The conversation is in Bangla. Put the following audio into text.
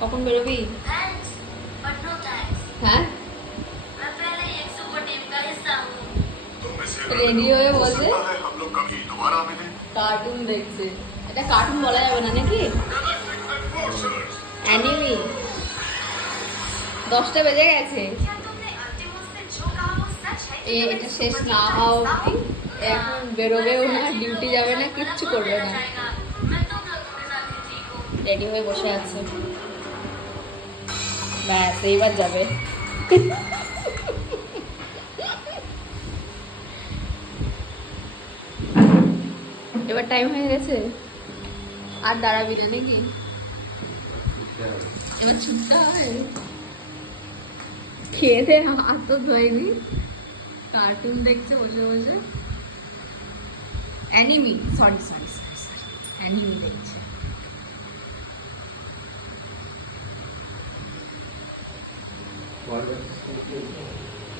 কখন বেরোবি? হ্যাঁ, রেডি হয়ে বসে কার্টুন দেখছে। এটা কার্টুন বলা যাবে না নাকি, অ্যানিমি। 10টা বেজে গেছে, এটা শেষ না হওয়া অব্দি এখন বেরোবেও না, ডিউটি যাবে না, কিচ্ছু করবে না, রেডি হয়ে বসে আছে। ব্যাস এইবার যাবে। এবার টাইম হয়ে গেছে, আর দাঁড়াবি না নাকি? এবার ছুটতে হয়। খেয়ে দে, হাত তো ধোয়নি, কার্টুন দেখছে বসে বসে। Enemy, sorry sorry sorry sorry, enemy দেখছে।